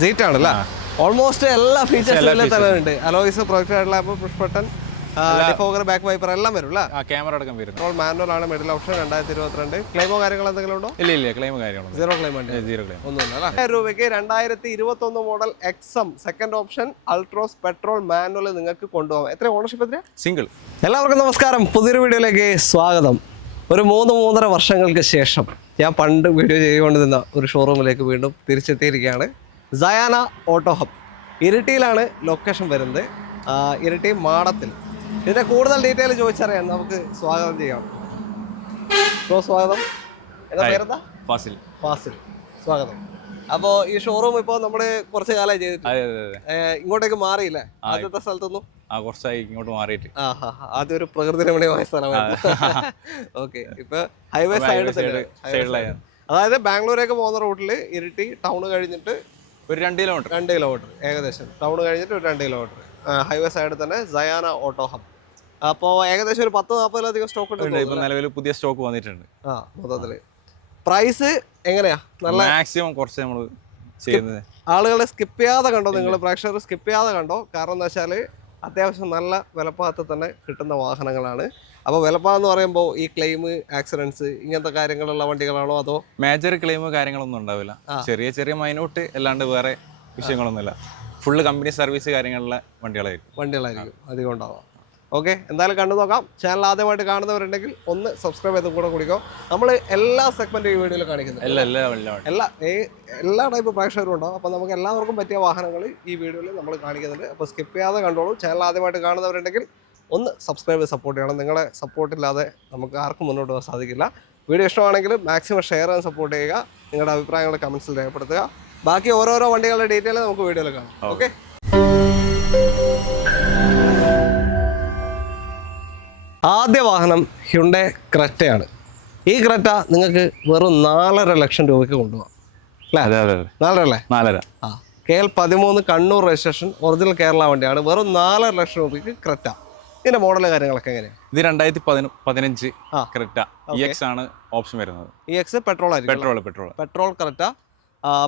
Seat ആണല്ലേ? Almost എല്ലാ ഫീച്ചേഴ്സും തന്നെ ഉണ്ട്. Alloys projector lamp, push button, defogger, back wiper എല്ലാം വരും അല്ലേ? ക്യാമറ അടക്കം വരും. ഇപ്പോൾ മാനുവൽ ആണ് മിഡിൽ ഓപ്ഷൻ. 2022. ക്ലെയിമോ കാര്യങ്ങൾ എന്തെങ്കിലും ഉണ്ടോ? ഇല്ല ക്ലെയിം കാര്യങ്ങളൊന്നും. സീറോ ക്ലെയിം ഉണ്ട്. ഒന്നുമില്ല അല്ലേ? 1000 രൂപയ്ക്ക് 2021 model XM second option Altroz petrol manual നിങ്ങൾക്ക് കൊണ്ടുപോകാം. എത്ര ഓണർഷിപ്പ്? എത്ര? സിംഗിൾ. എല്ലാവർക്കും നമസ്കാരം, പുതിയൊരു വീഡിയോയിലേക്ക് സ്വാഗതം. ഒരു 3-3.5 വർഷങ്ങൾക്ക് ശേഷം ഞാൻ പണ്ട് വീഡിയോ ചെയ്തുകൊണ്ടിരുന്ന ഒരു ഷോറൂമിലേക്ക് വീണ്ടും തിരിച്ചെത്തിയിരിക്കുകയാണ്. സയാന ഓട്ടോ ഹബ് ഇരിട്ടിയിലാണ് ലൊക്കേഷൻ വരുന്നത്. ഇരിട്ടി മാടത്തിൽ. ഇതിൻ്റെ കൂടുതൽ ഡീറ്റെയിൽ ചോദിച്ചറിയാൻ നമുക്ക് സ്വാഗതം ചെയ്യാം. സ്വാഗതം. എന്താ പേരെന്താ? ഫാസിൽ. സ്വാഗതം. അപ്പോൾ ഈ ഷോറൂം ഇപ്പോൾ നമ്മൾ കുറച്ച് കാലമായി ചെയ്തിട്ട് ഇങ്ങോട്ടേക്ക് മാറിയില്ലേ? ആദ്യത്തെ സ്ഥലത്തൊന്നും കുറച്ചായി ഇങ്ങോട്ട് മാറിയിട്ട്. ആദ്യം ഒരു പ്രകൃതി രമണീയമായ സ്ഥലമായിരുന്നു. ഓക്കെ, ഇപ്പൊ ഹൈവേ സൈഡിലായിരുന്നു. അതായത് ബാംഗ്ലൂരേക്ക് പോകുന്ന റൂട്ടിൽ ഇരിട്ടി ടൗൺ കഴിഞ്ഞിട്ട് ഒരു 2 കിലോമീറ്റർ ഏകദേശം. ടൗൺ കഴിഞ്ഞിട്ട് ഒരു 2 കിലോമീറ്റർ ഹൈവേ സൈഡിൽ തന്നെ സയാന ഓട്ടോ ഹബ്. അപ്പോൾ ഏകദേശം ഒരു 10-40 സ്റ്റോക്ക് ഉണ്ട്. ഇപ്പൊ നിലവിൽ പുതിയ സ്റ്റോക്ക് വന്നിട്ടുണ്ട്. മൊത്തത്തില് പ്രൈസ് എങ്ങനെയാ? നല്ല മാക്സിമം കുറച്ച് നമ്മൾ ചെയ്യുന്നത്. ആളുകളെ സ്കിപ്പ് ചെയ്യാതെ കണ്ടോ? നിങ്ങൾ പ്രേക്ഷകർ സ്കിപ്പ് ചെയ്യാതെ കണ്ടോ? കാരണം എന്താ വെച്ചാൽ അത്യാവശ്യം നല്ല വിലപ്പാകത്ത് തന്നെ കിട്ടുന്ന വാഹനങ്ങളാണ്. അപ്പോൾ വിലപ്പാകം എന്ന് പറയുമ്പോൾ ഈ ക്ലെയിം, ആക്സിഡൻസ് ഇങ്ങനത്തെ കാര്യങ്ങളുള്ള വണ്ടികളാണോ അതോ? മേജർ ക്ലെയിം കാര്യങ്ങളൊന്നും ഉണ്ടാവില്ല. ചെറിയ മൈന്യൂട്ട് അല്ലാണ്ട് വേറെ വിഷയങ്ങളൊന്നുമില്ല. ഫുള്ള് കമ്പനി സർവീസ് കാര്യങ്ങളുള്ള വണ്ടികളായിരിക്കും അധികം ഉണ്ടാവാം. ഓക്കെ, എന്തായാലും കണ്ടു നോക്കാം. ചാനൽ ആദ്യമായിട്ട് കാണുന്നവരുണ്ടെങ്കിൽ ഒന്ന് സബ്സ്ക്രൈബ് ചെയ്ത് കൂടെ കുടിക്കോ. നമ്മൾ എല്ലാ സെഗ്മെന്റും ഈ വീഡിയോയിൽ കാണിക്കുന്നത്. എല്ലാ ടൈപ്പ് പ്രേക്ഷകരും ഉണ്ടാവും. അപ്പോൾ നമുക്ക് എല്ലാവർക്കും പറ്റിയ വാഹനങ്ങൾ ഈ വീഡിയോയിൽ നമ്മൾ കാണിക്കുന്നുണ്ട്. അപ്പോൾ സ്കിപ്പ് ചെയ്യാതെ കണ്ടോളൂ. ചാനൽ ആദ്യമായിട്ട് കാണുന്നവരുണ്ടെങ്കിൽ ഒന്ന് സബ്സ്ക്രൈബ് ചെയ്ത് സപ്പോർട്ട് ചെയ്യണം. നിങ്ങളെ സപ്പോർട്ടില്ലാതെ നമുക്ക് ആർക്കും മുന്നോട്ട് പോകാൻ സാധിക്കില്ല. വീഡിയോ ഇഷ്ടമാണെങ്കിൽ മാക്സിമം ഷെയർ ചെയ്യാൻ സപ്പോർട്ട് ചെയ്യുക. നിങ്ങളുടെ അഭിപ്രായങ്ങൾ കമൻസിൽ രേഖപ്പെടുത്തുക. ബാക്കി ഓരോരോ വണ്ടികളുടെ ഡീറ്റെയിൽ നമുക്ക് വീഡിയോയിൽ കാണാം. ഓക്കെ, ആദ്യ വാഹനം ഹ്യുണ്ടൈ ക്രെറ്റയാണ്. ഈ ക്രെറ്റ നിങ്ങൾക്ക് വെറും 4.5 ലക്ഷം രൂപയ്ക്ക് കൊണ്ടുപോകാം അല്ലേ? 4.5 KL 13 Kannur registration, original Kerala വണ്ടിയാണ്. വെറും 4.5 ലക്ഷം രൂപയ്ക്ക് ക്രെറ്റ. ഇതിന്റെ മോഡൽ കാര്യങ്ങളൊക്കെ എങ്ങനെയാണ്? ഇത് 2015 ക്രെറ്റ EX ആണ് ഓപ്ഷൻ വരുന്നത്. EX പെട്രോൾ ആയിരിക്കും. പെട്രോൾ ക്രെറ്റ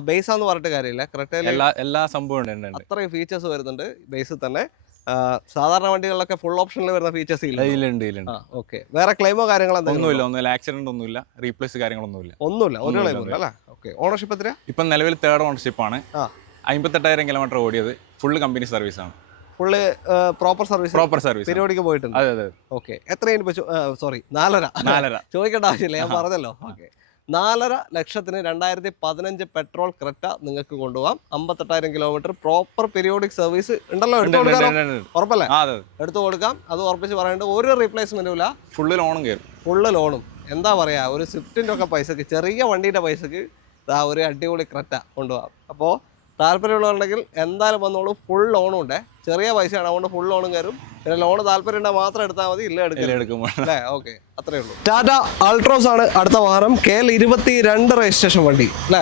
ബേസ് ആണെന്ന് പറഞ്ഞിട്ട് കാര്യമില്ല. ക്രെറ്റയിൽ എല്ലാ സംഭവം അത്രയും ഫീച്ചേഴ്സ് വരുന്നുണ്ട് ബേസിൽ തന്നെ. സാധാരണ വണ്ടികളിലൊക്കെ ഫുൾ ഓപ്ഷനിൽ വരുന്ന ഫീച്ചേഴ്സ് ഇല്ല. ഓക്കെ, വേറെ ക്ലെയിമോ കാര്യങ്ങളോ ഒന്നുമില്ല. ആക്സിഡന്റ് ഒന്നുമില്ല, റീപ്ലേസ് കാര്യങ്ങളൊന്നുമില്ല. ഒരു ക്ലെയിമില്ല അല്ലേ? ഓക്കെ, ഓണർഷിപ്പ് എത്ര? ഇപ്പം നിലവിൽ 3rd ഓണർഷിപ്പ് ആണ്. 58,000 കിലോമീറ്റർ ഓടിയത്. ഫുള്ള് കമ്പനി സർവീസ് ആണ്. ഫുള്ള് പ്രോപ്പർ സർവീസ് പീരിയോഡിക്ക് പോയിട്ടുണ്ട്. അതെ. ഓക്കെ, എത്രയും? സോറി, 4.5 ചോദിക്കേണ്ട ആവശ്യമില്ല, ഞാൻ പറഞ്ഞല്ലോ. ഓക്കെ, 4.5 ലക്ഷത്തിന് 2015 പെട്രോൾ ക്രെറ്റ നിങ്ങൾക്ക് കൊണ്ടുപോകാം. 58,000 കിലോമീറ്റർ പ്രോപ്പർ പീരിയോഡിക് സർവീസ് ഉണ്ടല്ലോ. ഉറപ്പല്ലേ? എടുത്തു കൊടുക്കാം. അത് ഉറപ്പിച്ച് പറയേണ്ട ഒരു റീപ്ലേസ്മെന്റും ഇല്ല. ഫുള്ള് ലോണും. എന്താ പറയാ, ഒരു സ്വിഫ്റ്റിന്റെ ഒക്കെ പൈസക്ക്, ചെറിയ വണ്ടിയുടെ പൈസക്ക് ഒരു അടിപൊളി ക്രെറ്റ കൊണ്ടുപോകാം. അപ്പോൾ താല്പര്യമുള്ളവരുണ്ടെങ്കിൽ എന്തായാലും വന്നോളൂ. ഫുൾ ലോണും ഉണ്ട്. ചെറിയ പൈസയാണ്, അതുകൊണ്ട് ഫുൾ ലോണും കയറും. പിന്നെ ലോണ് താല്പര്യം ഉണ്ടെങ്കിൽ മാത്രം എടുത്താൽ മതി, ഇല്ല എടുക്കും അല്ലേ? ഓക്കെ, അത്രേ ഉള്ളൂ. ടാറ്റ അൾട്രോസ് ആണ് അടുത്ത വാഹനം. KL 22 രജിസ്ട്രേഷൻ വണ്ടി അല്ലേ?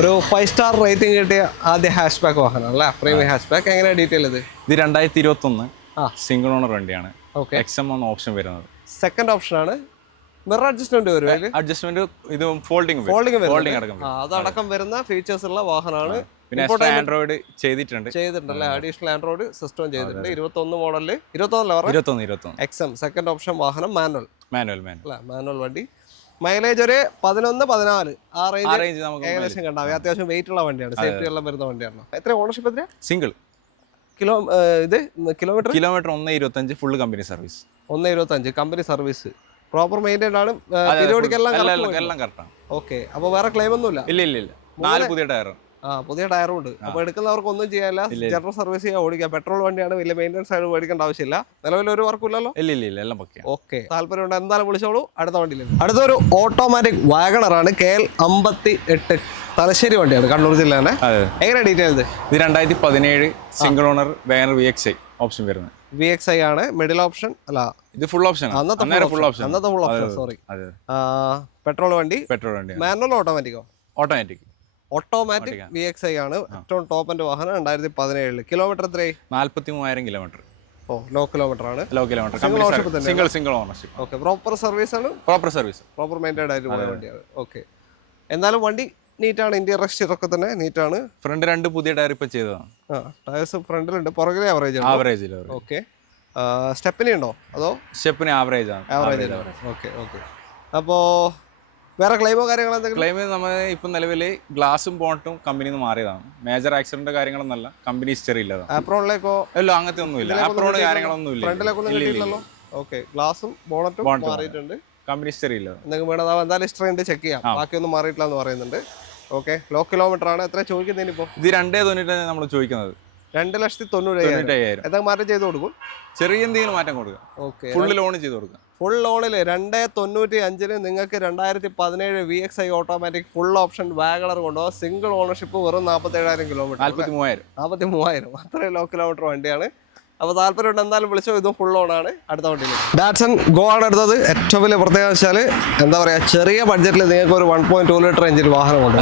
ഒരു 5 സ്റ്റാർ റേറ്റിംഗ് കിട്ടിയ ആദ്യ ഹാഷ് ബാക്ക് വാഹനം അല്ലേ? Premium hash back. എങ്ങനെ ഡീറ്റെയിൽ? ഇത് 2021 സിംഗിൾ ഓണർ വണ്ടിയാണ്. എക്സം ആണ് ഓപ്ഷൻ വരുന്നത്. സെക്കൻഡ് ഓപ്ഷൻ ആണ്. മിറർ അഡ്ജസ്റ്റ്മെന്റ് വരും. അഡ്ജസ്റ്റ്മെന്റ് ഇത് ഫോൾഡിംഗ് അതടക്കം വരുന്ന ഫീച്ചേഴ്സ് ഉള്ള വാഹനമാണ്. പിന്നെ ആൻഡ്രോയിഡ് ചെയ്തിട്ടുണ്ടല്ലേ? അഡീഷണൽ ആൻഡ്രോയിഡ് സിസ്റ്റം ചെയ്തിട്ടുണ്ട്. 21 മോഡലില് 21 എക്സം സെക്കൻഡ് ഓപ്ഷൻ വാഹനം. മാനുവൽ വണ്ടി. മൈലേജ് ഒരു 11-14 ആ റേഞ്ച് ഏകദേശം കണ്ടാവും. അത്യാവശ്യം വെയിറ്റ് ഉള്ള വണ്ടിയാണ്. സേഫ്റ്റി എല്ലാം വരുന്ന വണ്ടിയാണ്. എത്ര ഓണർഷിപ്പ്? എത്ര? Single. Kilometre 1.25 full company service. 1.25 company service. Proper maintained ആണ്. പീരിയോഡിക് എല്ലാം കറക്റ്റാണ്. ഓക്കെ, അപ്പോൾ വേറെ ക്ലെയിം ഒന്നുമില്ല? ഇല്ല. 4 പുതിയ ടയർ. പുതിയ ടയറും ഉണ്ട്. അപ്പോൾ എടുക്കുന്നവർക്ക് ഒന്നും ചെയ്യാനില്ല. ജനറൽ സർവീസ് ചെയ്യാൻ ഓടിക്കാം. പെട്രോൾ വണ്ടിയാണ്, വലിയ മെയിൻ്റെനൻസ് ആയിട്ട് മേടിക്കേണ്ട ആവശ്യമില്ല. നിലവിൽ ഒരു വർക്കും ഇല്ലല്ലോ? ഇല്ല എല്ലാം പക്കയാണ്. ഓക്കെ, താല്പര്യമുണ്ട് എന്തായാലും വിളിച്ചോളൂ. അടുത്ത വണ്ടിയിലേക്ക്. അടുത്തൊരു ഓട്ടോമാറ്റിക് വാഗണറാണ്. KL 58 തലശ്ശേരി വണ്ടിയാണ്, കണ്ണൂർ ജില്ല തന്നെ. എങ്ങനെ ഡീറ്റെയിൽ? ഇത് 2017 സിംഗിൾ ഓണർ വേനർ VXi ഓപ്ഷൻ വരുന്നത്. VXi ആണ് മിഡിൽ ഓപ്ഷൻ അല്ല? ഇത് ഫുൾ ഓപ്ഷൻ. അന്നത്തെ ഫുൾ ഓപ്ഷൻ. സോറി, പെട്രോൾ വണ്ടി. മാനുവൽ ഓട്ടോമാറ്റിക് VXi ആണ്. ഏറ്റവും ടോപ്പ് എൻഡ് വാഹനം. 2017. കിലോമീറ്റർ എത്രയായി? 43,000 കിലോമീറ്റർ. ലോ കിലോമീറ്റർ ആണ്. Single ownership. Okay, proper service ആണ്. പ്രോപ്പർ മെയിൻറ്റൈൻഡ് ആയിട്ട് പോയ വണ്ടിയാണ്. ഓക്കെ, എന്നാലും വണ്ടി നീറ്റാണ്, ഇന്ത്യൻ റെസ്റ്റർ ഒക്കെ തന്നെ നീറ്റാണ്. ഫ്രണ്ട് 2 പുതിയ ടയർ ഇപ്പൊ ചെയ്തതാണ്. ടയർസ് ഫ്രണ്ടിലുണ്ട്, പുറകിലെ ആവറേജ് ആവറേജ്. ഓക്കെ. സ്റ്റെപ്പിനി ഉണ്ടോ അതോ? സ്റ്റെപ്പിന് ആവറേജ് ആണ്. ഓക്കെ. അപ്പോൾ വേറെ ക്ലെയിമോ കാര്യങ്ങളോ എന്തെങ്കിലും? ക്ലെയിം നമ്മൾ ഇപ്പം നിലവിൽ ഗ്ലാസും ബോണ്ടും കമ്പനിയിൽ നിന്ന് മാറിയതാണ്. മേജർ ആക്സിഡന്റ് കാര്യങ്ങളൊന്നല്ല, കമ്പനി ഹിസ്റ്ററി ഇല്ലതാണ്. ആപ്രോണിലേക്കോ? അല്ല, അങ്ങനത്തെ ഒന്നുമില്ല. ആപ്രോണ് കാര്യങ്ങളൊന്നും ഇല്ല. ഫ്രണ്ടിലേക്കൊന്നും കിട്ടിയില്ലല്ലോ. ഓക്കെ, ഗ്ലാസും ബോണറ്റും മാറിയിട്ടുണ്ട്, കമ്പനി ഹിസ്റ്ററി ഇല്ല. എന്തെങ്കിലും വേണം എന്തായാലും ഹിസ്റ്ററി ഉണ്ട്, ചെക്ക് ചെയ്യാം. ബാക്കിയൊന്നും മാറിയിട്ടില്ല എന്ന് പറയുന്നുണ്ട്. ഓക്കെ, ലോ കിലോമീറ്റർ ആണ്. എത്ര ചോദിക്കുന്നതിന് ഇപ്പോൾ? ഇത് 2.90 നമ്മൾ ചോദിക്കുന്നത്. 2,90,000. എന്തെങ്കിലും മാറ്റം ചെയ്ത് കൊടുക്കും? ചെറിയ എന്തെങ്കിലും മാറ്റം കൊടുക്കുക. ഓക്കെ, ഫുൾ ലോൺ ചെയ്ത് കൊടുക്കുക. ഫുൾ ലോണിൽ 2,95,000 നിങ്ങൾക്ക് 2017 VXi automatic full option WagonR കൊണ്ടുപോകാം. സിംഗിൾ ഓണർഷിപ്പ് വെറും 47,000 കിലോമീറ്റർ. 43,000 അത്രയും ലോ കിലോമീറ്റർ വണ്ടിയാണ്. അപ്പോൾ താല്പര്യമുണ്ട് എന്തായാലും വിളിച്ചോ. ഇതും ഫുൾ ഓണാണ്. അടുത്ത വണ്ടിയിൽ ഡാറ്റ്സൺ ഗോ ആണ് എടുത്തത്. ഏറ്റവും വലിയ പ്രത്യേകത വെച്ചാൽ എന്താ പറയുക, ചെറിയ ബഡ്ജറ്റിൽ നിങ്ങൾക്ക് ഒരു 1.2 ലിറ്റർ എഞ്ചിൻ വാഹനം ഉണ്ട്.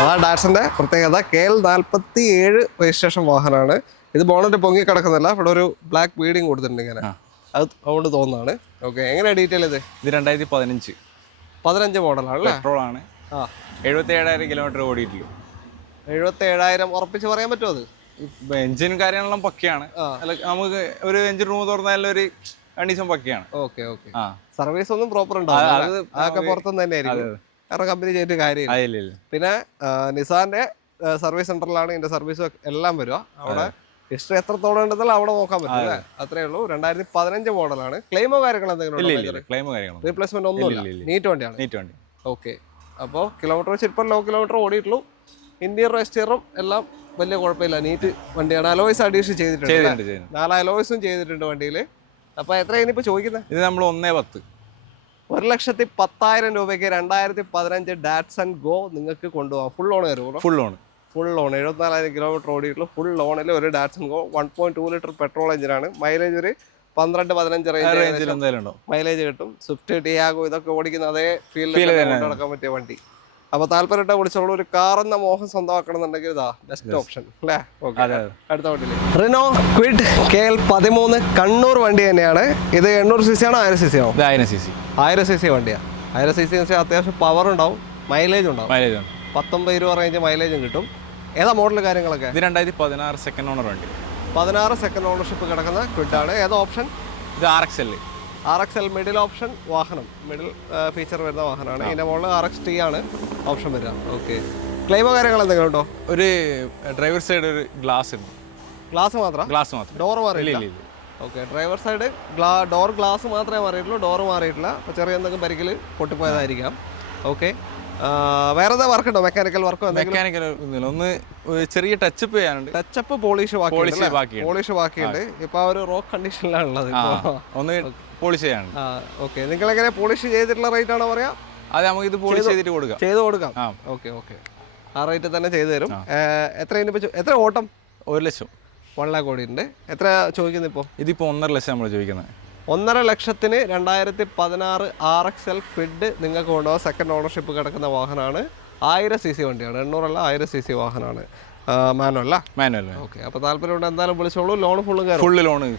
അതാണ് ഡാറ്റ്സന്റെ പ്രത്യേകത. KL47 രജിസ്ട്രേഷൻ വാഹനമാണ്. ഇത് ബോണറ്റ് പൊങ്ങി കിടക്കുന്നില്ല, ഇവിടെ ഒരു ബ്ലാക്ക് ബീഡിങ് കൊടുത്തിട്ടുണ്ട് ഇങ്ങനെ, അത് അതുകൊണ്ട് തോന്നുന്നതാണ്. ഓക്കെ, എങ്ങനെയാണ് ഡീറ്റെയിൽ ഇത്? 2015 മോഡലാണല്ലേ? പെട്രോൾ ആണ്. 77,000 കിലോമീറ്റർ ഓടിയിട്ടുള്ളൂ. 77,000 ഉറപ്പിച്ച് പറയാൻ പറ്റുമോ? അത് എഞ്ചിനും കാര്യങ്ങളെല്ലാം പക്കയാണ്. നമുക്ക് ഒരു എഞ്ചിൻ റൂം തുറന്നാലും ഒരു കണ്ടീഷൻ പക്കയാണ്. ഓക്കെ. സർവീസ് ഒന്നും പ്രോപ്പർ ഉണ്ടാവും, അതൊക്കെ പുറത്തുനിന്ന് തന്നെ ആയിരിക്കും, കാരണം കമ്പനി ചെയ്തിട്ട് കാര്യമില്ല. പിന്നെ നിസാന്റെ സർവീസ് സെന്ററിലാണ് ഇതിന്റെ സർവീസ് എല്ലാം വരിക. അവിടെ ഹിസ്റ്ററി എത്രത്തോളം ഉണ്ടെന്നാൽ അവിടെ നോക്കാൻ പറ്റും അല്ലേ? അത്രേ ഉള്ളൂ. 2015 മോഡലാണ്. ക്ലെയിമോ കാര്യങ്ങൾ എന്തെങ്കിലും? റീപ്ലേസ്മെന്റ് ഒന്നുമില്ല, നീറ്റ് വണ്ടിയാണ്. ഓക്കെ, അപ്പോൾ കിലോമീറ്റർ വെച്ച് ഇപ്പം ലോ കിലോമീറ്റർ ഓടിയിട്ടുള്ളൂ. ഇന്ത്യൻ രജിസ്റ്ററും എല്ലാം വലിയ കുഴപ്പമില്ല, നീറ്റ് വണ്ടിയാണ്. അലോയ്സ് അഡീഷൻ ചെയ്തിട്ടുണ്ട്, 4 അലോയ്സും ചെയ്തിട്ടുണ്ട് വണ്ടിയിൽ. അപ്പോൾ എത്ര ഇനിയിപ്പോൾ ചോദിക്കുന്നത്? ഇത് നമ്മൾ 1,10,000 1,10,000 രൂപയ്ക്ക് 2015 ഡാറ്റ്സൺ ഗോ നിങ്ങൾക്ക് കൊണ്ടുപോകാം. ഫുൾ ലോൺ കയറും? ഫുൾ ലോൺ 74,000 കിലോമീറ്റർ ഓടിയിട്ടുള്ളൂ. ഫുൾ ലോണിൽ ഒരു ഡാറ്റ്സൺ ഗോ 1.2 ലിറ്റർ പെട്രോൾ എഞ്ചിനാണ്. മൈലേജ് ഒരു 12-15 റേഞ്ചിൽ മൈലേജ് കിട്ടും. സ്വിഫ്റ്റ്, ടിയാഗോ ഇതൊക്കെ ഓടിക്കുന്ന അതേ ഫീൽഡിൽ നടക്കാൻ പറ്റിയ വണ്ടി. അപ്പോൾ താല്പര്യമായിട്ട് വിളിച്ചോളൂ. ഒരു കാർ എന്ന മോഹം സ്വന്തമാക്കണം എന്നുണ്ടെങ്കിൽ ഇതാ ബെസ്റ്റ് ഓപ്ഷൻ അല്ലേ? ഓക്കെ, അടുത്ത വണ്ടിയിൽ റിനോ ക്വിഡ് KL13 കണ്ണൂർ വണ്ടി തന്നെയാണ്. ഇത് 800cc ആണോ 1000cc ആണോ? 1000cc വണ്ടിയാണ്. 1000cc എന്ന് വെച്ചാൽ അത്യാവശ്യം പവർ ഉണ്ടാവും, മൈലേജ് ഉണ്ടാവും. 19-20 റേഞ്ച് മൈലേജും കിട്ടും. ഏതാ മോഡൽ കാര്യങ്ങളൊക്കെ? ഇത് 2016 സെക്കൻഡ് ഓണർ വണ്ടി. 16 സെക്കൻഡ് ഓണർഷിപ്പ് കിടക്കുന്ന ക്വിഡാണ്. ഏതാ ഓപ്ഷൻ? ഇത് RXL മിഡിൽ ഓപ്ഷൻ വാഹനം, മിഡിൽ ഫീച്ചർ വരുന്ന വാഹനമാണ്. ഇതിന്റെ മുകളിൽ RXT ആണ് ഓപ്ഷൻ വരിക. ഓക്കെ, ക്ലെയിമോ കാര്യങ്ങൾ എന്തെങ്കിലും ഉണ്ടോ? ഒരു ഡ്രൈവർ സൈഡ് ഒരു ഗ്ലാസ് ഉണ്ട്. ഗ്ലാസ് മാത്രം? ഡോർ മാറിയില്ല? Okay, driver side door glass മാത്രമേ മാറിയിട്ടുള്ളൂ, ഡോർ മാറിയിട്ടില്ല. അപ്പോൾ ചെറിയ എന്തെങ്കിലും പരിക്കിൽ പൊട്ടിപ്പോയതായിരിക്കാം. ഓക്കെ, വേറെ ഏതാ വർക്ക് ഉണ്ടോ? മെക്കാനിക്കൽ വർക്കോ? മെക്കാനിക്കൽ ഒന്ന് ചെറിയ ടച്ചപ്പ് ചെയ്യാനുണ്ട്. ടച്ചപ്പ് പോളിഷ് ബാക്കിയുണ്ട്. ഇപ്പൊ ആ ഒരു റോക്ക് കണ്ടീഷനിലാണുള്ളത്, ഒന്ന് പോളിഷ് ചെയ്യാൻ. ഓക്കെ, നിങ്ങൾ എങ്ങനെ പോളിഷ് ചെയ്തിട്ടുള്ള റേറ്റ് ആണോ പറയാ? അതെ, നമുക്ക് ഇത് പോളിഷ് ചെയ്ത് കൊടുക്കാം. ഓക്കെ, ആ റേറ്റ് തന്നെ ചെയ്തു തരും. എത്ര ഓട്ടം? 1,00,000. 1 lakh ഓടിയുണ്ട്. എത്ര ചോദിക്കുന്നത് ഇപ്പോൾ? ഇതിപ്പോ 1,50,000 നമ്മൾ ചോദിക്കുന്നത്. 1,50,000 2016 RXL ക്വിഡ് നിങ്ങൾക്ക് കൊണ്ടുപോകാം. സെക്കൻഡ് ഓണർഷിപ്പ് കിടക്കുന്ന വാഹനമാണ്. 1000cc വണ്ടിയാണ്, 800 അല്ല 1000cc വാഹനമാണ്. മാനുവൽ. ഓക്കെ, അപ്പോൾ താല്പര്യമുണ്ട് എന്തായാലും വിളിച്ചോളൂ. ലോൺ ഫുള്ള് ലോണും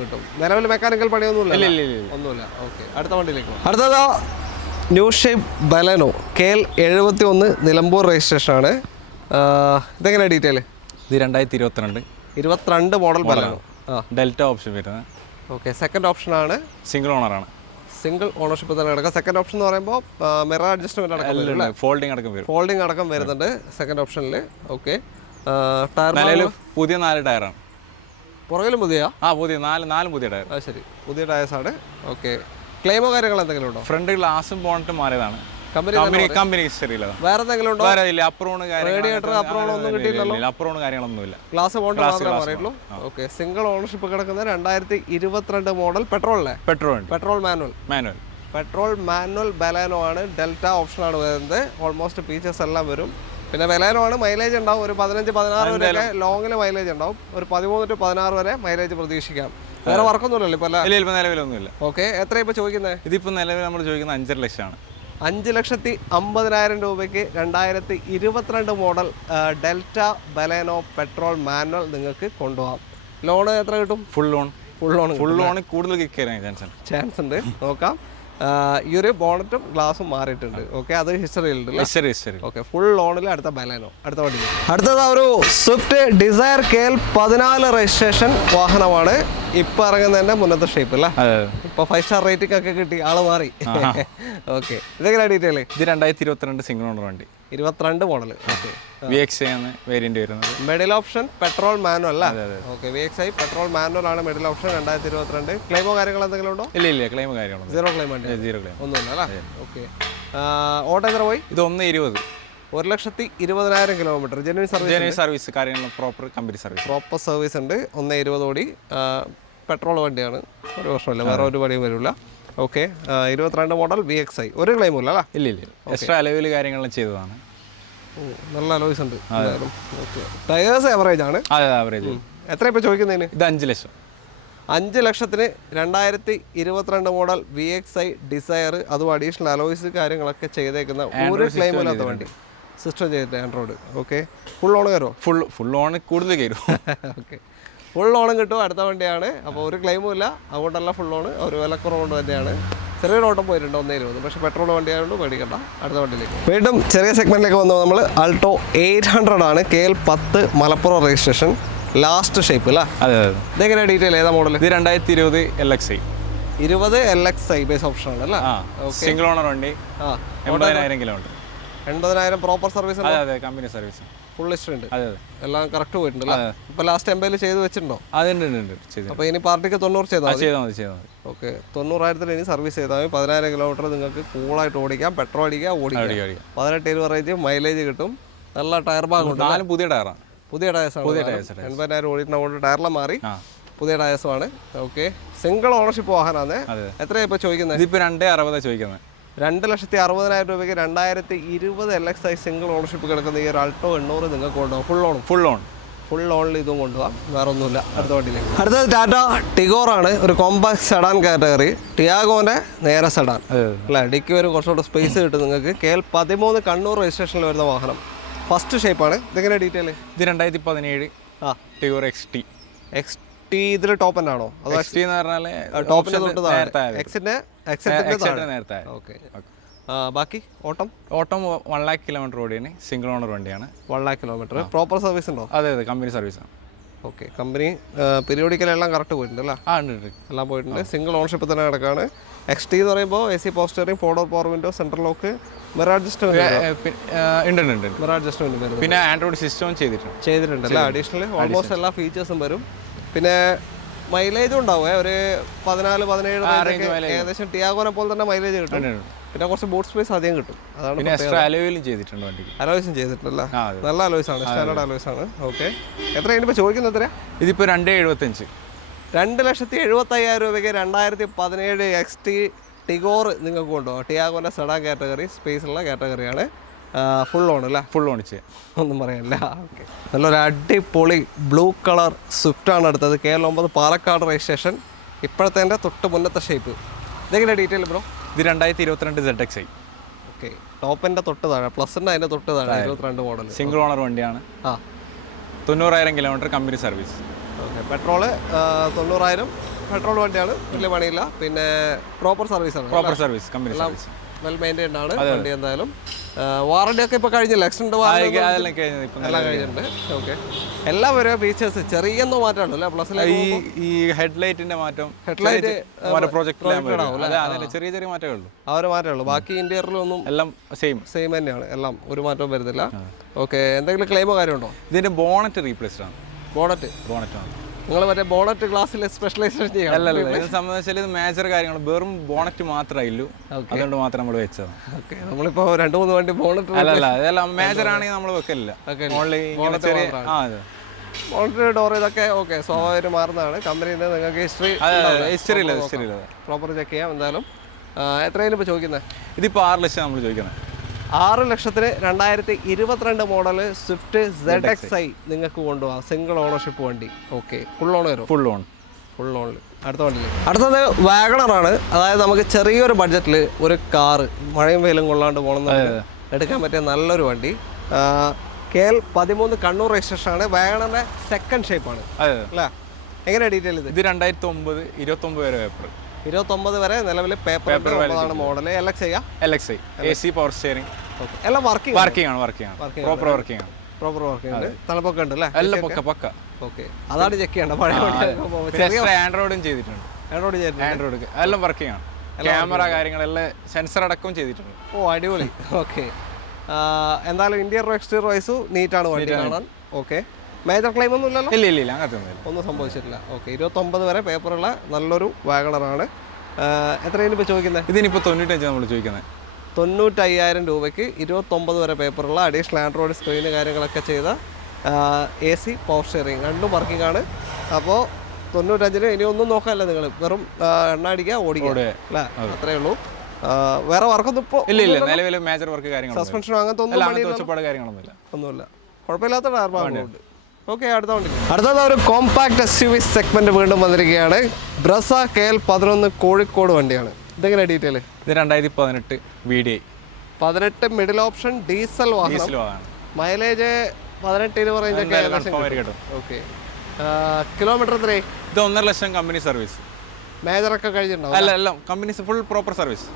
കിട്ടും. നിലവിൽ മെക്കാനിക്കൽ പണിയൊന്നുമില്ല. ഓക്കെ, അടുത്ത വണ്ടിയിലേക്ക്. അടുത്തതാ new shape Baleno KL71 Nilambur registration ആണ്. ഇതെങ്ങനെ ഡീറ്റെയിൽ? ഇത് 2022 മോഡൽ ബലെനോ. ഡെൽറ്റ ഓപ്ഷൻ വരുന്നത്. ഓക്കെ, സെക്കൻഡ് ഓപ്ഷൻ ആണ്. സിംഗിൾ ഓണറാണ്. സിംഗിൾ ഓണർഷിപ്പ് തന്നെ കിടക്കുക. സെക്കൻഡ് ഓപ്ഷൻ എന്ന് പറയുമ്പോൾ മിറർ അഡ്ജസ്റ്റ്മെന്റ് ഫോൾഡിംഗ് അടക്കം വരുന്നുണ്ട് സെക്കൻഡ് ഓപ്ഷനിൽ. ഓക്കെ, ടയർ പുതിയ 4 ടയറാണ്. പുറകിലും പുതിയ? പുതിയ 4 പുതിയ ടയർ. ശരി, പുതിയ ടയേഴ്സാണ്. ഓക്കെ, ക്ലെയിമോ കാര്യങ്ങൾ എന്തെങ്കിലും ഉണ്ടോ? ഫ്രണ്ട് ഗ്ലാസും ബോണറ്റും മാറിയതാണ്. കമ്പനി ഹിസ്റ്ററിയില്ല. വേറെ എന്തെങ്കിലും ഉണ്ടോ? കാര്യങ്ങളൊന്നുമില്ല. ഗ്ലാസ് ബോണ്ട് മാത്രമേ മാറിയിട്ടുള്ളൂ. ഓക്കെ, സിംഗിൾ ഓണർഷിപ്പ് കിടക്കുന്ന 2022 മോഡൽ പെട്രോൾ മാനുവൽ ബലെനോ ആണ്. ഡെൽറ്റ ഓപ്ഷനാണ് വരുന്നത്. ഓൾമോസ്റ്റ് ഫീച്ചേഴ്സ് എല്ലാം വരും. പിന്നെ ബലെനോ ആണ്. മൈലേജ് ഉണ്ടാവും ഒരു 15-16 വരെയൊക്കെ ലോങ്ങിൽ മൈലേജ് ഉണ്ടാവും. ഒരു 13 to 16 വരെ മൈലേജ് പ്രതീക്ഷിക്കാം. വേറെ വർക്കൊന്നുമില്ലല്ലോ ഇപ്പൊ? നിലവിലൊന്നുമില്ല. ഓക്കെ, എത്ര ഇപ്പൊ ചോദിക്കുന്നത്? ഇതിപ്പോ നിലവിൽ നമ്മൾ ചോദിക്കുന്നത് 5.5 ലക്ഷമാണ്. 5,50,000 രൂപയ്ക്ക് 2022 model Delta Baleno petrol manual നിങ്ങൾക്ക് കൊണ്ടുപോകാം. ലോൺ എത്ര കിട്ടും? ഫുൾ ലോൺ കൂടുതൽ ചാൻസ് ഉണ്ട്. നോക്കാം. ഈ ഒരു ബോണറ്റും ഗ്ലാസും മാറിയിട്ടുണ്ട്. ഓക്കെ, അത് ഹിസ്റ്ററിയിലുണ്ട്. ഓക്കെ, ഫുൾ ലോണിൽ അടുത്ത ബലേനോ. അടുത്ത വണ്ടി അടുത്തത് ഒരു സ്വിഫ്റ്റ് ഡിസയർ KL 14 രജിസ്ട്രേഷൻ വാഹനമാണ്. ഇപ്പൊ ഇറങ്ങുന്നതിന്റെ മുന്നത്തെ ഷേപ്പ് അല്ലേ? ഇപ്പൊ 5 സ്റ്റാർ റേറ്റിംഗ് ഒക്കെ കിട്ടി, ആള് മാറി. ഓക്കെ, ഇതെങ്ങനെ ഡീറ്റെയിൽ? ഇത് 2022 സിംഗിൾ ഓണർ വണ്ടി, 22 മോഡൽ. ഓക്കെ, VXI ആണ് വേരിയന്റ് വരുന്നത്. മിഡിൽ ഓപ്ഷൻ പെട്രോൾ മാനുവൽ അല്ല? ഓക്കെ, VXI പെട്രോൾ മാനുവൽ ആണ് മിഡിൽ ഓപ്ഷൻ. 2022. ക്ലെയിമോ കാര്യങ്ങൾ എന്തെങ്കിലും ഉണ്ടോ? ഇല്ല, ക്ലെയിം കാര്യങ്ങളൊന്നും. സീറോ ക്ലെയിം ഉണ്ട്, ഒന്നുമില്ല അല്ലേ? ഓക്കെ, ഓട്ടോ എത്ര പോയി? ഇത് 120, 1,20,000 കിലോമീറ്റർ. ജെന്യൂൻ സർവീസ് കാര്യങ്ങളും പ്രോപ്പർ കമ്പനി സർവീസ് ഉണ്ട്. 120 ഓടി പെട്രോൾ വണ്ടിയാണ്. ഒരു വർഷമല്ല, വേറെ ഒരു പണിയും വരില്ല. Okay, 22 model VXI. ഒരു ക്ലെയിമും ഇല്ല അല്ലേ? ഇല്ല. എക്സ്ട്രാ അലവിൽ കാര്യങ്ങളും ചെയ്തതാണ്. നല്ല അലോയ്സ് ഉണ്ട്. ടയേഴ്സ് ആവറേജ് ആണ്. ആവറേജ്. എത്ര ഇപ്പൊ ചോദിക്കുന്നതിന്? ഇത് 5 ലക്ഷം. 5 ലക്ഷത്തിന് 2022 മോഡൽ VXI ഡിസയർ. അതും അഡീഷണൽ അലോയ്സ് കാര്യങ്ങളൊക്കെ ചെയ്തേക്കുന്ന ഒരു ക്ലെയിമില്ലാത്ത വണ്ടി. സിസ്റ്റം ചെയ്തിട്ട് ആൻഡ്രോയിഡ്. ഓക്കെ, ഫുൾ ഓൺ കയറുമോ? ഫുൾ ഓൺ കൂടുതൽ കയറും. ഓക്കെ, ഫുൾ ഓണും കിട്ടും. അടുത്ത വണ്ടിയാണ്. അപ്പോൾ ഒരു ക്ലെയിമും ഇല്ല, അതുകൊണ്ടല്ല ഫുൾ ഓൺ. ഒരു വിലക്കുറവുകൊണ്ട് തന്നെയാണ്. ചെറിയൊരു ഓട്ടം പോയിട്ടുണ്ട് 120, പക്ഷേ പെട്രോൾ വണ്ടിയായതുകൊണ്ട് പേടിക്കണ്ട. അടുത്ത വണ്ടിയിലേക്ക് വീണ്ടും ചെറിയ സെഗ്മെന്റിലേക്ക് വന്നു. നമ്മൾ ആൾട്ടോ 800 ആണ്, KL 10 Malappuram registration, last shape അല്ലേ? അതെ. ഇതെങ്ങനെ ഡീറ്റെയിൽ? ഏതാ മോഡൽ? ഇത് 2020 LXI. 20 LXI ബേസ് ഓപ്ഷൻ ആണ് അല്ലേ? സിംഗിൾ ഓണർ വണ്ടി, 80,000 കിലോമീറ്റർ. 80,000 proper service? അതെ, കമ്പനി സർവീസ്. ഫുൾ ഹിസ്റ്ററി ഉണ്ട്, അതെ, എല്ലാം കറക്റ്റ് പോയിട്ടുണ്ടല്ലോ. ഇപ്പൊ ലാസ്റ്റ് എംബയിൽ ചെയ്ത് വെച്ചിട്ടുണ്ടോ? അതുണ്ട്. അപ്പോൾ ഇനി പാർട്ടിക്ക് 90 ചെയ്താൽ മതി. ഓക്കെ, 90,000 ഇനി സർവീസ് ചെയ്താൽ മതി. 10,000 കിലോമീറ്റർ നിങ്ങൾക്ക് കൂളായിട്ട് ഓടിക്കാം. പെട്രോൾ അടിക്കുക, ഓടിക്കാം. 18-20 റേഞ്ച് മൈലേജ് കിട്ടും. നല്ല ടയർ ഭാഗമുണ്ട്. 4 പുതിയ ടയറാണ്. പുതിയ ടയേഴ്സാണ്. 80,000 ഓടിയിട്ടുകൊണ്ട് ടയറിലെ മാറി പുതിയ ടയേഴ്സുമാണ്. ഓക്കെ, സിംഗിൾ ഓണർഷിപ്പ് വാഹനമാണ്. എത്രയാണ് ഇപ്പോൾ ചോദിക്കുന്നത്? ഇതിപ്പോൾ 260 ചോദിക്കുന്നത്. 2,60,000 രൂപയ്ക്ക് 2020 LXI സിംഗിൾ ഓണർഷിപ്പ് കിടക്കുന്ന ഈ ഒരു ആൾട്ടോ 800 നിങ്ങൾക്ക് കൊണ്ടുപോകാം. ഫുൾ ഓണിൽ ഇതും കൊണ്ടുപോകാം, വേറെ ഒന്നുമില്ല. അടുത്ത വണ്ടിയിലേക്ക്. അടുത്തത് ടാറ്റ ടിഗോർ ആണ്, ഒരു കോമ്പാക്ട് സെഡാൻ കാറ്റഗറി. ടിയാഗോന്റെ നേരെ സെഡാൻ അല്ലേ? ഡിക്കി വരും, കുറച്ചുകൂടെ സ്പേസ് കിട്ടും നിങ്ങൾക്ക്. KL 13 കണ്ണൂർ രജിസ്ട്രേഷനിൽ വരുന്ന വാഹനം. ഫസ്റ്റ് ഷേപ്പാണ്. ഇതെങ്ങനെ ഡീറ്റെയിൽ? ഇത് 2017 ടിഗോർ XT. ഇതിൽ ടോപ്പ് എൻഡ് ആണോ? അതോ XT എന്ന് പറഞ്ഞാൽ ടോപ്പിന്റെ തൊട്ട് നേരത്തെ. ഓക്കെ, ബാക്കി ഓട്ടം 1 lakh കിലോമീറ്റർ ഓടിയാണ്. സിംഗിൾ ഓണർ വണ്ടിയാണ്. 1 lakh കിലോമീറ്റർ. പ്രോപ്പർ സർവീസ് ഉണ്ടോ? അതെ, കമ്പനി സർവീസാണ്. ഓക്കെ, കമ്പനി പീരിയോഡിക്കൽ എല്ലാം കറക്റ്റ് പോയിട്ടുണ്ട് അല്ലേ? എല്ലാം പോയിട്ടുണ്ട്. സിംഗിൾ ഓണർഷിപ്പ് തന്നെ കിടക്കാണ്. XT എന്ന് പറയുമ്പോൾ AC power steering, 4 power window, central lock, mirror adjustment വരും. പിന്നെ ആൻഡ്രോയിഡ് സിസ്റ്റം ചെയ്തിട്ടുണ്ട് അല്ലേ? അഡീഷണൽ ഓൾമോസ്റ്റ് എല്ലാ ഫീച്ചേഴ്സും വരും. പിന്നെ മൈലേജും ഉണ്ടാവും, ഒരു 14-17 ഏകദേശം ടിയാഗോനെ പോലെ തന്നെ മൈലേജ് കിട്ടും. പിന്നെ കുറച്ച് ബൂട്ട് സ്പേസ് അധികം കിട്ടും. അതാണ് അലോയ്സും ചെയ്തിട്ടുണ്ടല്ലേ? നല്ല അലോയ്സ് ആണ്, സ്റ്റാൻഡേർഡ് അലോയ്സ് ആണ്. ഓക്കെ, എത്രയാണ് ഇപ്പോൾ ചോദിക്കുന്നത്? എത്രയാ ഇതിപ്പോൾ 2,75. 2,75,000 രൂപയ്ക്ക് 2017 XT ടിഗോർ നിങ്ങൾക്ക് കൊണ്ടുപോകാം. ടിയാഗോന്റെ സെഡാൻ കാറ്റഗറി, സ്പേസ് ഉള്ള കാറ്റഗറിയാണ്. ഫുൾ ഓൺ അല്ലേ? ഫുൾ ഓൺ ചെയ്യാം, ഒന്നും പറയാനില്ല. ഓക്കെ, നല്ലൊരു അടിപൊളി ബ്ലൂ കളർ സ്വിഫ്റ്റ് ആണ് അടുത്തത്. KL 9 Palakkad registration. ഇപ്പോഴത്തെ തൊട്ട് മുന്നത്തെ ഷേപ്പ്. ഇതെങ്ങനെ ഡീറ്റെയിൽ ബ്രോ? ഇത് 2022 ZXI. ഓക്കെ, ടോപ്പിന്റെ തൊട്ട് താഴെ, പ്ലസിന്റെ അതിന്റെ തൊട്ട് താഴെ 22 മോഡൽ. സിംഗിൾ ഓണർ വണ്ടിയാണ്. 90,000 kilometre company service. Okay, petrol 90,000 petrol വണ്ടിയാണ്, വലിയ പണിയില്ല. പിന്നെ പ്രോപ്പർ സർവീസ് ആണ്. Company service. വെൽ മെയിൻറ്റൈൻഡ് ആണ് വണ്ടി. എന്തായാലും വാറണ്ടി ഒക്കെ ഇപ്പോൾ കഴിഞ്ഞില്ല, എക്സ്റ്റൻഡ് വാറണ്ടി എല്ലാം കഴിഞ്ഞിട്ടുണ്ട്. ഓക്കെ, എല്ലാം വരെ ഫീച്ചേഴ്സ് ചെറിയൊന്നും മാറ്റമുള്ളൂ അല്ലേ? പ്ലസിലെ ഈ ഹെഡ്ലൈറ്റിന്റെ മാറ്റം, ചെറിയ മാറ്റമേ ഉള്ളൂ. ആ ഒരു മാറ്റമേ ഉള്ളൂ. ബാക്കി ഇന്റീരിയറിലൊന്നും എല്ലാം സെയിം തന്നെയാണ്, എല്ലാം ഒരു മാറ്റവും വരുന്നില്ല. ഓക്കെ, എന്തെങ്കിലും ക്ലെയിമോ കാര്യമുണ്ടോ? ഇതിന്റെ ബോണറ്റ് റീപ്ലേസ്ഡ് ആണ്. ബോണറ്റ് ആണ്. നിങ്ങൾ മറ്റേ ബോണറ്റ് ഗ്ലാസ്സിൽ സ്പെഷ്യലൈസേഷൻ ചെയ്യാം? അല്ലല്ല, ഇത് സംബന്ധിച്ചാൽ ഇത് മേജർ കാര്യങ്ങൾ, വെറും ബോണറ്റ് മാത്രമായില്ലൂ, അതുകൊണ്ട് മാത്രം നമ്മൾ വെച്ചത്. ഓക്കെ, നമ്മളിപ്പോ 2-3 വണ്ടി ബോണറ്റ് അതെല്ലാം മേജർ ആണെങ്കിൽ നമ്മൾ വെക്കലില്ല. ബോണറ്റ് ഡോർ ഇതൊക്കെ ഓക്കെ സ്വാഭാവികം മാറുന്നതാണ്. കമ്പനിയിൽ നിങ്ങൾക്ക് ഹിസ്റ്ററി പ്രോപ്പർ ചെക്ക് ചെയ്യാം. എന്തായാലും എത്രയാണ് ഇപ്പോൾ ചോദിക്കുന്നത്? ഇതിപ്പോൾ 6 ലക്ഷം നമ്മൾ ചോദിക്കുന്നത്. 6 ലക്ഷത്തിന് 2022 മോഡൽ സ്വിഫ്റ്റ് ZXI നിങ്ങൾക്ക് കൊണ്ടുപോകാം. സിംഗിൾ ഓണർഷിപ്പ് വണ്ടി. ഓക്കെ, ഫുൾ ഓൺ വരും? ഫുൾ ഓണിൽ. അടുത്ത വണ്ടിയിൽ അടുത്തത് വാഗണർ ആണ്. അതായത് നമുക്ക് ചെറിയൊരു ബഡ്ജറ്റിൽ ഒരു കാറ് മഴയും വെയിലും കൊള്ളാണ്ട് പോകണമെന്ന് എടുക്കാൻ പറ്റിയ നല്ലൊരു വണ്ടി. KL 13 കണ്ണൂർ രജിസ്ട്രേഷൻ ആണ്. വാഗണറിന്റെ സെക്കൻഡ് ഷേപ്പാണ് അല്ലേ? എങ്ങനെയാണ് ഡീറ്റെയിൽ? ഇത് 2009 29 വരെ പേപ്പർ. 29 വരെ നിലവിൽ പേപ്പർ ആണ് model. LXi AC power steering എല്ലാം വർക്കിംഗ് ആണ് പ്രോപ്പർ വർക്കിംഗ് ആണ്. തണുപ്പൊക്കെ ഉണ്ട് അല്ലേ? എല്ലാം പക്ക. ഓക്കെ, അതാണ് ചെക്ക് ചെയ്യേണ്ട. പഴയ ആൻഡ്രോയിഡും ചെയ്തിട്ടുണ്ട്. ആൻഡ്രോയിഡ് എല്ലാം വർക്കിംഗ് ആണ്. ക്യാമറ കാര്യങ്ങളെല്ലാം സെൻസർ അടക്കം ചെയ്തിട്ടുണ്ട്. ഓ അടിപൊളി. ഓക്കെ, എന്തായാലും ഇന്റീരിയർ എക്സ്റ്റീരിയർ വൈസ് നീറ്റാണ് വണ്ടി കാണാൻ. ഓക്കെ, മേജർ ക്ലെയിം ഒന്നും ഇല്ലല്ലോ? ഇല്ല അങ്ങനത്തെ ഒന്നും സംഭവിച്ചിട്ടില്ല. ഓക്കെ, 29 വരെ പേപ്പറുള്ള നല്ലൊരു വാഗണറാണ്. എത്രയാണ് ഇപ്പോൾ ചോദിക്കുന്നത്? ഇതിനിപ്പോൾ 95 നമ്മൾ ചോദിക്കുന്നത്. 95,000 രൂപയ്ക്ക് 29 വരെ പേപ്പറുള്ള അഡീഷണൽ ആൻഡ്രോയിഡ് സ്ക്രീന് കാര്യങ്ങളൊക്കെ ചെയ്ത AC പവർ സ്റ്റിയറിംഗ് രണ്ടും വർക്കിംഗ് ആണ്. അപ്പോൾ 95-ന് ഇനി ഒന്നും നോക്കാമല്ല, നിങ്ങൾ വെറും എണ്ണ അടിക്കുക ഓടിക്കുക അല്ലേ? അത്രേ ഉള്ളൂ. വേറെ വർക്കൊന്നും ഇപ്പോൾ ഇല്ല. നിലവിൽ മേജർ വർക്ക് കാര്യങ്ങൾ സസ്പെൻഷനോ അങ്ങനത്തെ ഒന്നുമില്ല. കുഴപ്പമില്ലാത്ത ടയർ ഭാഗമുണ്ട്. ഓക്കെ, അടുത്തത് ഒരു കോമ്പാക്ട് SUV സെഗ്മെന്റ് വീണ്ടും വന്നിരിക്കുകയാണ്. ബ്രസ KL 11 കോഴിക്കോട് വണ്ടിയാണ്. ഇതെങ്ങനെ ഡീറ്റെയിൽ? ഇത് 2018 VDI 18 മിഡിൽ ഓപ്ഷൻ ഡീസൽ വാഹനം. മൈലേജ് 18-20 റേഞ്ച് ഒക്കെ. ഓക്കെ, കിലോമീറ്റർ എത്രയായി? ഇത് 1.5 ലക്ഷം കമ്പനി സർവീസ്. മേജർ ഒക്കെ കഴിഞ്ഞിട്ടുണ്ടാവും? അല്ല, കമ്പനി ഫുൾ പ്രോപ്പർ സർവീസ്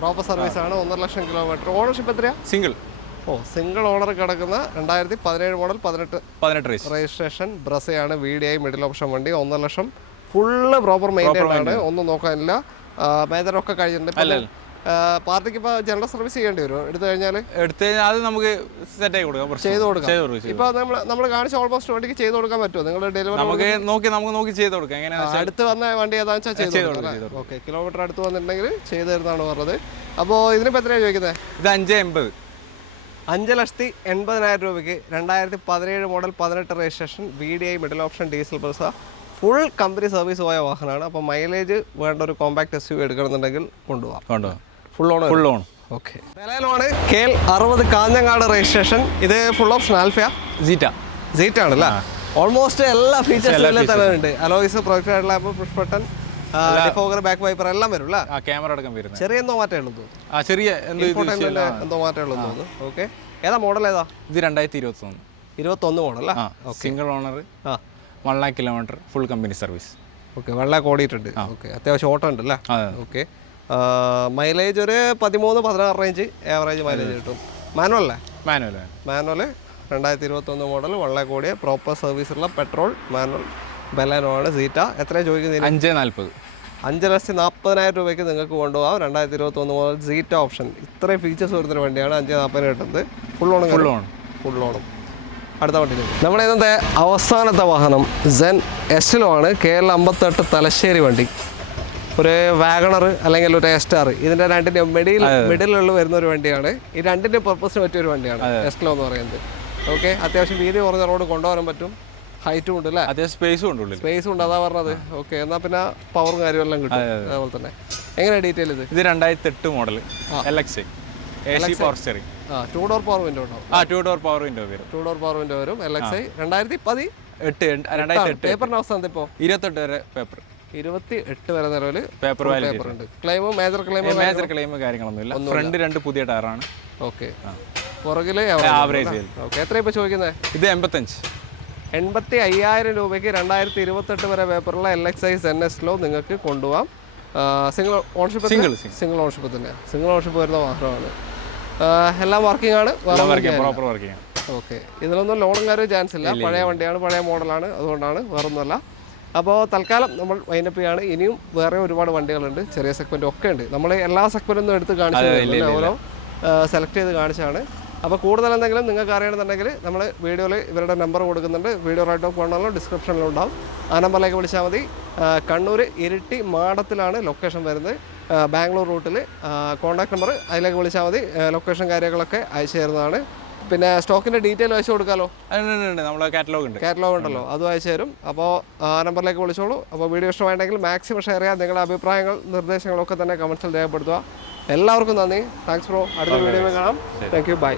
ആണ്. 1.5 ലക്ഷം കിലോമീറ്റർ. ഓണർഷിപ്പ് എത്രയാ? സിംഗിൾ ഓണർ കിടക്കുന്ന 2017 മോഡൽ 18 രജിസ്ട്രേഷൻ ബ്രസയാണ്. VDI മിഡിൽ ഓപ്ഷൻ വണ്ടി. 1.5 ലക്ഷം ഫുള്ള് പ്രോപ്പർ മെയിൻറ്റൈൻ ആണ്. ഒന്നും നോക്കാനില്ല. മേജർ ഒക്കെ കഴിഞ്ഞിട്ടുണ്ട്. പാർട്ടിക്ക് ഇപ്പോൾ ജനറൽ സർവീസ് ചെയ്യേണ്ടി വരും എടുത്തു കഴിഞ്ഞാൽ? അത് നമുക്ക് സെറ്റ് ആയി കൊടുക്കാം, ചെയ്ത് കൊടുക്കാം. ഇപ്പോൾ നമ്മൾ കാണിച്ച ഓൾമോസ്റ്റ് വണ്ടിക്ക് ചെയ്ത് കൊടുക്കാൻ പറ്റുമോ? നിങ്ങൾ ഡെലിവറി നമുക്ക് നോക്കി ചെയ്ത് കൊടുക്കാം. എങ്ങനെ അടുത്ത് വന്ന വണ്ടി ഏതാണെന്ന് വെച്ചാൽ ചെയ്ത് കൊടുക്കാം. ഓക്കെ, കിലോമീറ്റർ അടുത്ത് വന്നിട്ടുണ്ടെങ്കിൽ ചെയ്ത് തരുന്നതാണ് പറഞ്ഞത്. അപ്പോൾ ഇതിനിപ്പോൾ എത്രയാണ് ചോദിക്കുന്നത്? ഇത് 5.80. 5,80,000 രൂപയ്ക്ക് 2017 model 18 registration VDI middle option diesel Brezza full company service പോയ വാഹനമാണ്. അപ്പോൾ മൈലേജ് വേണ്ട ഒരു കോമ്പാക്ട് SUV എടുക്കണമെന്നുണ്ടെങ്കിൽ കൊണ്ടുപോകാം. Full on. ഓക്കെ, നിലവിലാണ് KL 60 കാഞ്ഞങ്ങാട് രജിസ്ട്രേഷൻ. ഇത് ഫുൾ ഓപ്ഷൻ ആൽഫയാ? സീറ്റ ആണല്ലേ? ഓൾമോസ്റ്റ് എല്ലാ ഫീച്ചേഴ്സും തന്നെ ഉണ്ട്. Alloys, projector lamp, push button, defogger, back wiper എല്ലാം വരും അല്ലേ? ക്യാമറ അടക്കം വരുന്നത്. ചെറിയ എന്തോ മാറ്റേ ഉള്ളൂ തോന്നുന്നു. ഓക്കെ, ഏതാ മോഡൽ? ഏതാ ഇത്? 2021 model. Single owner, 1 lakh kilometre, full company service. Okay, 1 lakh ഓടിയിട്ടുണ്ട്. ഓക്കെ, അത്യാവശ്യം ഓട്ടം ഉണ്ട് അല്ലേ? ഓക്കെ, മൈലേജ് ഒരു 13-16 റേഞ്ച് ആവറേജ് മൈലേജ് കിട്ടും. മാനുവൽ 2021 മോഡൽ 1 lakh ഓടിയ പ്രോപ്പർ സർവീസുള്ള പെട്രോൾ മാനുവൽ ബലാനോ ആണ്. സീറ്റ. എത്രയാണ് ചോദിക്കുന്നത്? 5.40. 5,40,000 രൂപയ്ക്ക് നിങ്ങൾക്ക് കൊണ്ടുപോകാം. 2021 മോഡൽ സീറ്റ ഓപ്ഷൻ. ഇത്രയും ഫീച്ചേഴ്സ് വരുന്നൊരു വണ്ടിയാണ് 5,40,000 കിട്ടുന്നത്. ഫുൾ ഓണും. അടുത്ത വണ്ടി നമ്മുടെ ഇന്നത്തെ അവസാനത്തെ വാഹനം Zen S-ലോ ആണ്. KL 58 തലശ്ശേരി വണ്ടി. ഒരു വാഗണർ അല്ലെങ്കിൽ ഒരു S-സ്റ്റാർ, ഇതിൻ്റെ രണ്ടിൻ്റെ മിഡിലുള്ള വരുന്ന ഒരു വണ്ടിയാണ്. ഈ രണ്ടിൻ്റെ പർപ്പസിന് പറ്റിയൊരു വണ്ടിയാണ് S-ലോ എന്ന് പറയുന്നത്. ഓക്കെ, അത്യാവശ്യം വീതി കുറഞ്ഞ റോഡ് കൊണ്ടുപോകാൻ പറ്റും. ഹൈറ്റും ഉണ്ട് അല്ലേ? അത്യാവശ്യം സ്പേസും ഉണ്ട്, അതാ പറഞ്ഞത്. ഓക്കെ, എന്നാൽ പിന്നെ പവറും കാര്യമെല്ലാം കിട്ടും. അതേപോലെ തന്നെ എങ്ങനെയാണ് ഡീറ്റെയിൽ? ഇത് 2008 model LXi AC power steering. 2 door power window ഉണ്ടാവും. 2 ഡോർ പവർ വിൻഡോ വരും. LXi 2018 പേപ്പറിന്റെ അവസ്ഥ ഇപ്പോൾ 28 വരെ പേപ്പർ. 28 വരെ നിലവിൽ പേപ്പർ ഉണ്ട്. മേജർ ക്ലെയിം കാര്യങ്ങളൊന്നുമില്ല. ഫ്രണ്ട് 2 പുതിയ ടയറാണ്. ഓക്കെ, പുറകില് ആവറേജ്. ഓക്കെ, എത്ര ഇപ്പോൾ ചോദിക്കുന്നത്? ഇത് 85,000 രൂപയ്ക്ക് 2028 വരെ പേപ്പറുള്ള LXi Zen S-ലോ നിങ്ങൾക്ക് കൊണ്ടുപോകാം. സിംഗിൾ ഓണർഷിപ്പ് തന്നെയാണ്. സിംഗിൾ ഓണർഷിപ്പ് വരുന്ന വാഹനമാണ്. എല്ലാം വർക്കിംഗ് ആണ്. ഓക്കെ, ഇതിലൊന്നും ലോണും കാര്യം ചാൻസ് ഇല്ല. പഴയ വണ്ടിയാണ്, പഴയ മോഡലാണ്, അതുകൊണ്ടാണ്, വേറൊന്നുമല്ല. അപ്പോൾ തൽക്കാലം നമ്മൾ വൈൻഡപ്പ് ചെയ്യാണ്. ഇനിയും വേറെ ഒരുപാട് വണ്ടികളുണ്ട്, ചെറിയ സെഗ്മെൻറ്റും ഒക്കെ ഉണ്ട്. നമ്മൾ എല്ലാ സെഗ്മെൻറ്റൊന്നും എടുത്ത് കാണിച്ചു, ഓരോ സെലക്ട് ചെയ്ത് കാണിച്ചാണ്. അപ്പോൾ കൂടുതൽ എന്തെങ്കിലും നിങ്ങൾക്ക് അറിയണമെന്നുണ്ടെങ്കിൽ നമ്മൾ വീഡിയോയിൽ ഇവരുടെ നമ്പർ കൊടുക്കുന്നുണ്ട്. വീഡിയോ റൈറ്റ് ഓഫ് കാണാനോ ഡിസ്ക്രിപ്ഷനിലും ഉണ്ടാവും. ആ നമ്പറിലേക്ക് വിളിച്ചാൽ മതി. കണ്ണൂർ ഇരിട്ടി മാടത്തിലാണ് ലൊക്കേഷൻ വരുന്നത്. ബാംഗ്ലൂർ റൂട്ടിൽ കോൺടാക്ട് നമ്പർ, അതിലേക്ക് വിളിച്ചാൽ മതി. ലൊക്കേഷൻ കാര്യങ്ങളൊക്കെ അയച്ചു തരുന്നതാണ്. പിന്നെ സ്റ്റോക്കിൻ്റെ ഡീറ്റെയിൽ അയച്ചു കൊടുക്കാമല്ലോ? നമ്മളെ കാറ്റലോഗ് ഉണ്ടല്ലോ, അതും അയച്ചു തരും. അപ്പോൾ ആ നമ്പറിലേക്ക് വിളിച്ചോളൂ. അപ്പോൾ വീഡിയോ ഇഷ്ടമായിട്ടുണ്ടെങ്കിൽ മാക്സിമം ഷെയർ ചെയ്യുക. നിങ്ങളുടെ അഭിപ്രായങ്ങൾ, നിർദ്ദേശങ്ങളൊക്കെ തന്നെ കമൻസിൽ രേഖപ്പെടുത്തുക. എല്ലാവർക്കും നന്ദി. Thanks bro. അടുത്ത വീഡിയോയിൽ കാണാം. Thank you. ബൈ.